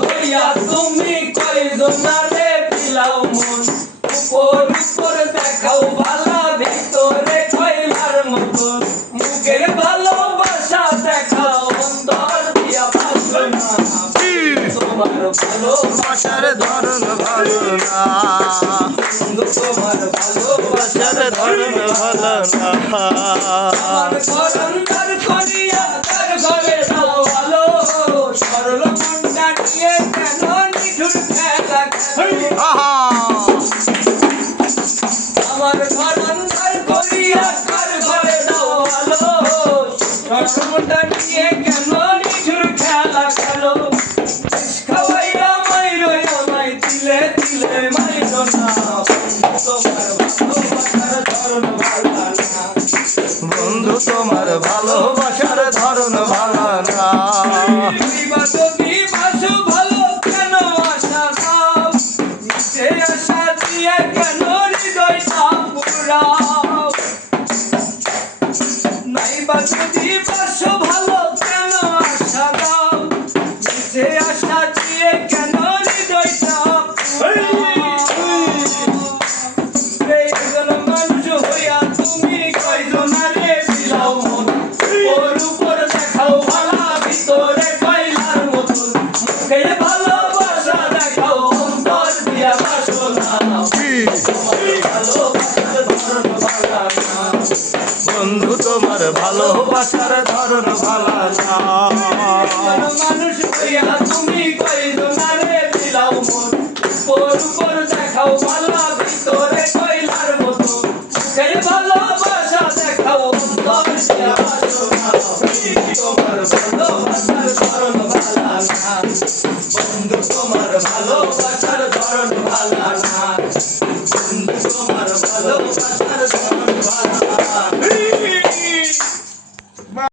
হইয়া তুমি কয়জনারে বিলাও মন উপর উপর দেখাও ভালা ভিতরে কয়লার মতন মুখের ভালোবাসা দেখাও অন্তর দিয়া ভালো না তোমার ভালোবাসার ধরন ভালো না তোমার ভালোবাসার ধরন ভালো না আমার ঘরন্দার করিয়া তার ঘরে দাও ভালো সরল মনটা নিয়ে কেন নিঠুর খেলা আমার ঘরন্দার করিয়া তার ঘরে দাও ভালো সরল মনটা নিয়ে কেন নিঠুর খেলা খেলো খাওয়াইয়া মাইরো আমায় দিলে দিলে মাইরো না বন্ধু তোমার ভালোবাসার ধরন ভালো না তুমি বাসো ভালো কেন আশা দাও নিচে আশা দিয়ে কেন হৃদয়টা পুরাও নাই বাসি বাসো ভালো কেন আশা দাও নিচে আশা দিয়ে কেন হৃদয়টা মানুষ হইয়া তুমি কয়জনারে বিলাও মন ওর উপর দেখাও ভালা ভিতরে কয়লার মতন মুখে ভালোবাসা দেখাও অন্তর দিয়া বাসো না বন্ধু তোমার ভালোবাসার ধরন ভালো না মানুষ হইয়া তুমি কয়জনারে বিলাও মন ওর উপর দেখাও ভালা ভিতরে কয়লার মতন মুখে ভালোবাসা দেখাও অন্তর দিয়া বাসো না তোমার ভালোবাসার ধরন ভালো না বন্ধু তোমার ভালোবাসার ধরন ভালো না বন্ধু তোমার ভালোবাসার ধরন ভালো না